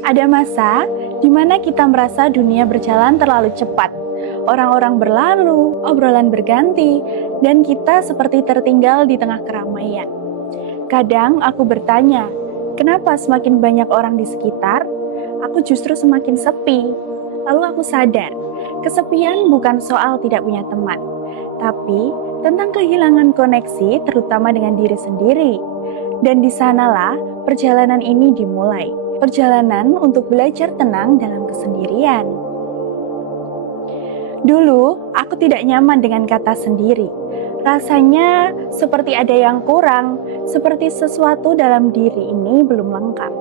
Ada masa di mana kita merasa dunia berjalan terlalu cepat. Orang-orang berlalu, obrolan berganti, dan kita seperti tertinggal di tengah keramaian. Kadang aku bertanya, kenapa semakin banyak orang di sekitar, aku justru semakin sepi. Lalu aku sadar, kesepian bukan soal tidak punya teman, tapi tentang kehilangan koneksi terutama dengan diri sendiri. Dan di sanalah perjalanan ini dimulai. Perjalanan untuk belajar tenang dalam kesendirian. Dulu, aku tidak nyaman dengan kata sendiri. Rasanya seperti ada yang kurang, seperti sesuatu dalam diri ini belum lengkap.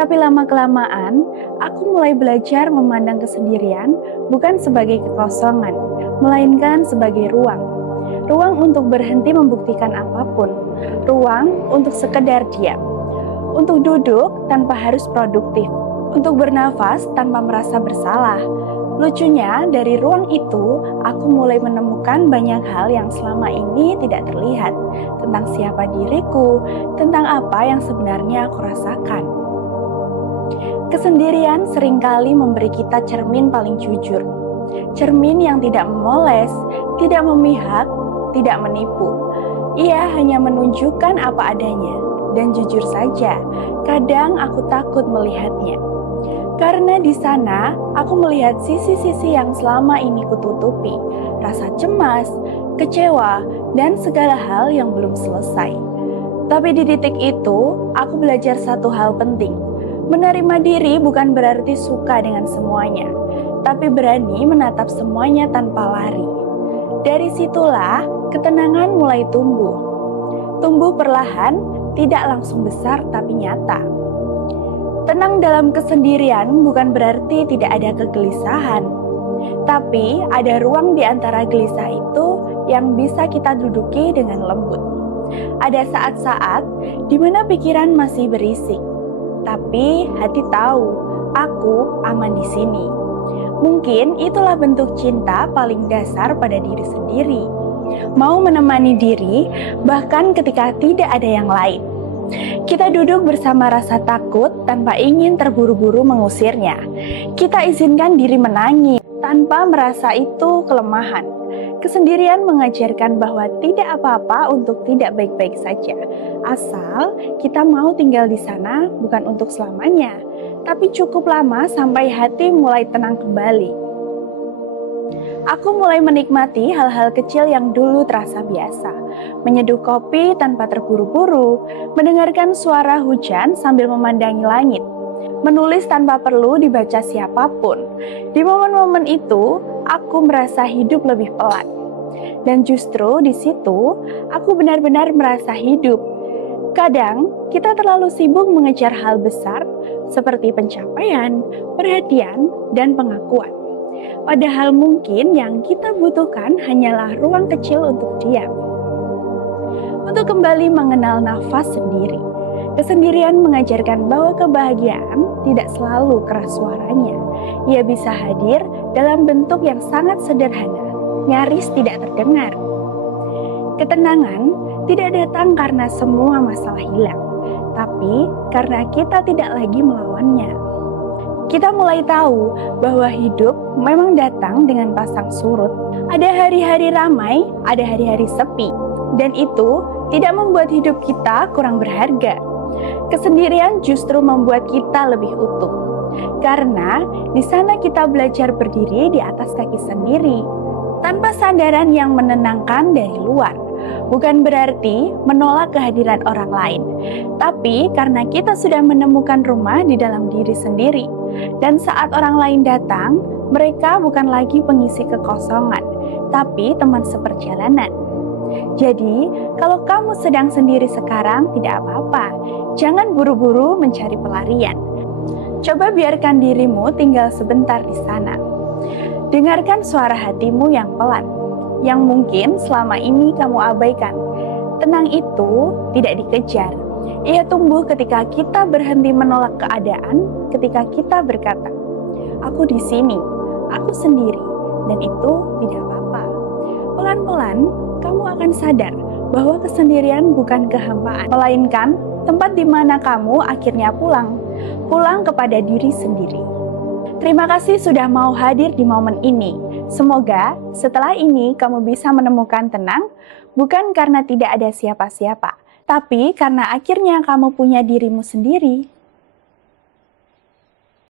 Tapi lama-kelamaan, aku mulai belajar memandang kesendirian bukan sebagai kekosongan, melainkan sebagai ruang. Ruang untuk berhenti membuktikan apapun, ruang untuk sekedar diam, untuk duduk tanpa harus produktif, untuk bernafas tanpa merasa bersalah. Lucunya, dari ruang itu, aku mulai menemukan banyak hal yang selama ini tidak terlihat, tentang siapa diriku, tentang apa yang sebenarnya aku rasakan. Kesendirian seringkali memberi kita cermin paling jujur, cermin yang tidak memoles, tidak memihak, tidak menipu. Ia hanya menunjukkan apa adanya, dan jujur saja, kadang aku takut melihatnya. Karena di sana, aku melihat sisi-sisi yang selama ini kututupi, rasa cemas, kecewa, dan segala hal yang belum selesai. Tapi di titik itu, aku belajar satu hal penting. Menerima diri bukan berarti suka dengan semuanya, tapi berani menatap semuanya tanpa lari. Dari situlah, ketenangan mulai tumbuh. Tumbuh perlahan, tidak langsung besar tapi nyata. Tenang dalam kesendirian bukan berarti tidak ada kegelisahan, tapi ada ruang di antara gelisah itu yang bisa kita duduki dengan lembut. Ada saat-saat di mana pikiran masih berisik, tapi hati tahu, aku aman di sini. Mungkin itulah bentuk cinta paling dasar pada diri sendiri. Mau menemani diri, bahkan ketika tidak ada yang lain. Kita duduk bersama rasa takut tanpa ingin terburu-buru mengusirnya. Kita izinkan diri menangis tanpa merasa itu kelemahan. Kesendirian mengajarkan bahwa tidak apa-apa untuk tidak baik-baik saja. Asal kita mau tinggal di sana bukan untuk selamanya, tapi cukup lama sampai hati mulai tenang kembali. Aku mulai menikmati hal-hal kecil yang dulu terasa biasa. Menyeduh kopi tanpa terburu-buru, mendengarkan suara hujan sambil memandangi langit, menulis tanpa perlu dibaca siapapun. Di momen-momen itu, aku merasa hidup lebih pelan. Dan justru di situ, aku benar-benar merasa hidup. Kadang, kita terlalu sibuk mengejar hal besar, seperti pencapaian, perhatian, dan pengakuan. Padahal mungkin yang kita butuhkan hanyalah ruang kecil untuk diam. Untuk kembali mengenal nafas sendiri. Kesendirian mengajarkan bahwa kebahagiaan tidak selalu keras suaranya. Ia bisa hadir dalam bentuk yang sangat sederhana, nyaris tidak terdengar. Ketenangan tidak datang karena semua masalah hilang, tapi karena kita tidak lagi melawannya. Kita mulai tahu bahwa hidup memang datang dengan pasang surut. Ada hari-hari ramai, ada hari-hari sepi. Dan itu tidak membuat hidup kita kurang berharga. Kesendirian justru membuat kita lebih utuh. Karena di sana kita belajar berdiri di atas kaki sendiri, tanpa sandaran yang menenangkan dari luar. Bukan berarti menolak kehadiran orang lain, tapi karena kita sudah menemukan rumah di dalam diri sendiri. Dan saat orang lain datang, mereka bukan lagi pengisi kekosongan, tapi teman seperjalanan. Jadi, kalau kamu sedang sendiri sekarang, tidak apa-apa. Jangan buru-buru mencari pelarian. Coba biarkan dirimu tinggal sebentar di sana. Dengarkan suara hatimu yang pelan, yang mungkin selama ini kamu abaikan. Tenang itu tidak dikejar. Ia tumbuh ketika kita berhenti menolak keadaan, ketika kita berkata, aku di sini, aku sendiri, dan itu tidak apa-apa. Pelan-pelan, kamu akan sadar bahwa kesendirian bukan kehampaan, melainkan tempat di mana kamu akhirnya pulang. pulang kepada diri sendiri. Terima kasih sudah mau hadir di momen ini. Semoga setelah ini kamu bisa menemukan tenang, bukan karena tidak ada siapa-siapa, tapi karena akhirnya kamu punya dirimu sendiri.